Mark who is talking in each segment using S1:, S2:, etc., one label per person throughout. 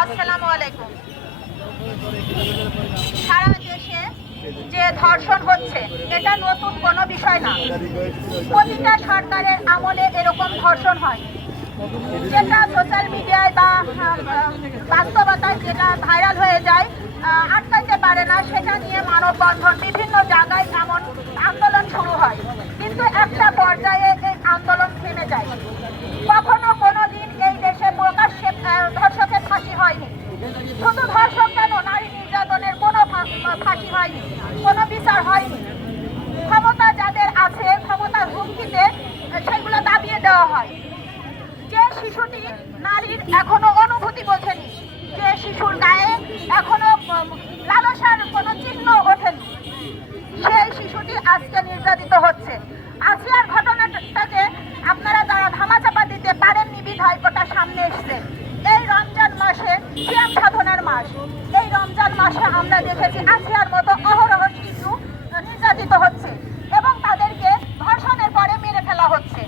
S1: আসসালামু আলাইকুম সারা দেশে যে ধর্ষণ হচ্ছে, এটা নতুন কোনো বিষয় না। প্রতিটা সরকারের আমলে এরকম ধর্ষণ হয়। যেটা সোশ্যাল মিডিয়ায় বা বাস্তবতায় যেটা ভাইরাল হয়ে যায় আটকাইতে পারে না, সেটা নিয়ে মানববন্ধন বিভিন্ন জায়গায় এমন আন্দোলন শুরু হয় কিন্তু একটা পর্যায়ে এই আন্দোলন থেমে যায় কখনো কোনো দিন এই দেশে প্রকাশ্যে আহ, ধর্ষকের ফাঁসি হয়নি শুধু ধর্ষক কেন নারী নির্যাতনের কোনো ফা- ফাঁসি হয়নি কোনো হয়নি। ক্ষমতা যাদের আছে, ক্ষমতার হুমকিতে সেগুলো দাবিয়ে দেওয়া হয়। যে শিশুটি নারীর এখনও অনুভূতি বোঝেনি, যে শিশুর গায়ে এখনও লালসার কোনো চিহ্ন ওঠেনি, সেই শিশুটি আজকে নির্যাতিত হচ্ছে। আসিয়ার ঘটনাটাকে আপনারা যারা ধামাচাপা দিতে পারেননি বিধায় ওটা সামনে এসছে। এই রমজান মাসে সিয়াম সাধনার মাস। এই রমজান মাসে আমরা দেখেছি আসিয়ার মতো অহরহ শিশু নির্যাতিত হচ্ছে এবং তাদেরকে ধর্ষণের পরে মেরে ফেলা হচ্ছে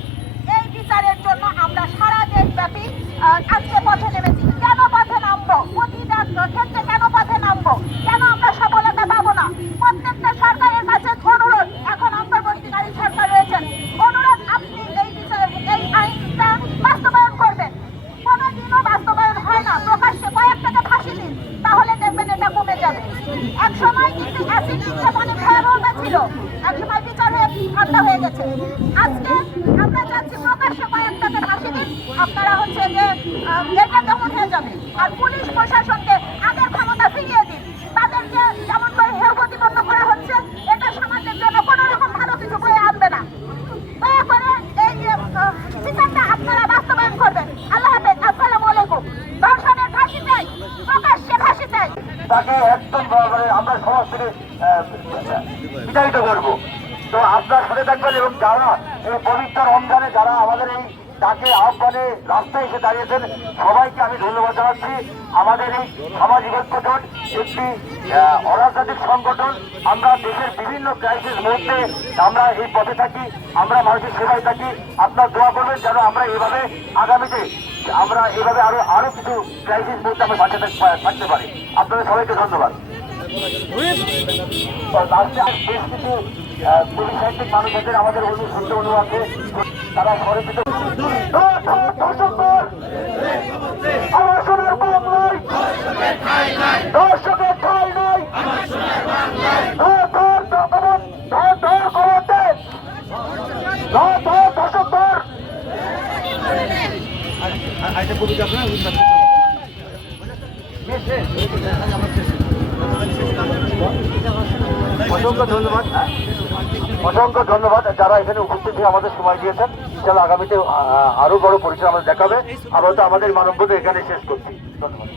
S1: এই বিচারের জন্য আমরা সারা দেশব্যাপী আহ, আজকে পথে নেমেছি। কেন পথে নামবো? প্রতিটা ক্ষেত্রে কেন পথে নামবো? কেন আমরা সফলতা পাবো না? প্রত্যেকটা সরকারের কাছে অনুরোধ, এখন অন্তর্বর্তীকালীন সরকার রয়েছেন। অনুরোধ, আপনি এই বিষয়ে, এই আইনটা বাস্তবায়ন করবেন। কোনোদিনও বাস্তবায়ন হয় না। প্রকাশ্যে কয়েকটাকে ফাঁসি দিন, তাহলে দেখবেন এটা কমে যাবে। এক সময় কিন্তু অ্যাসিড নিক্ষেপ ভয়াবহতা ছিল। এক সময় বিচার হয়ে ঠান্ডা হয়ে গেছে। আজকে আমরা চাচ্ছি প্রকাশ্যে কয়েকটাকে ফাঁসি দিন। আপনারা এটা কেমন হয়ে যাবে? আর পুলিশ প্রশাসনকে আগের ক্ষমতা ফিরিয়ে দিন। তাদেরকে যেমন করে হেয় প্রতিপন্ন করা হচ্ছে, এটা সমাজের জন্য কোনো রকম ভালো কিছু বয়ে আনবে না। দয়া করে এই বিচারটা আপনারা বাস্তবায়ন করবেন। আল্লাহ হাফেজ, আসসালামু আলাইকুম। দর্শনের ফাঁসি চাই প্রকাশ্যে ফাঁসি চাই
S2: তাকে একদম আমরা সমাজ থেকে বিতাড়িত করব। তো আপনার সাথে থাকবেন এবং যারা এই পবিত্র রমজানে যারা আমাদের এই তাকে আহ্বানে রাস্তায় এসে দাঁড়িয়েছেন। সবাইকে আমি ধন্যবাদ জানাচ্ছি। আমাদের এই সামাজিক ঐক্যজোট একটি অরাজনৈতিক সংগঠন। আমরা দেশের বিভিন্ন ক্রাইসিস মুহূর্তে আমরা এই পথে থাকি, আমরা মানুষের সেবায় থাকি। আপনার দোয়া করবেন যেন আমরা এইভাবে আগামীতে, আমরা এভাবে আরও আরও কিছু ক্রাইসিস মুহূর্তে আমরা বাঁচে থাক- থাকতে পারি। আপনাদের সবাইকে ধন্যবাদ। বেশ কিছু পুলিশ সাহিত্যিক মানুষ আমাদের অনু আছে। তারা সরিত অসংখ্য ধন্যবাদ। অসংখ্য ধন্যবাদ যারা এখানে উপস্থিত হয়ে আমাদের সময় দিয়েছেন। ইনশাল্লাহ আগামীতে আরও বড় পরিচয় আমাদের দেখাবে। আমরা তো আমাদের মানববোধ এখানে শেষ করছি। ধন্যবাদ।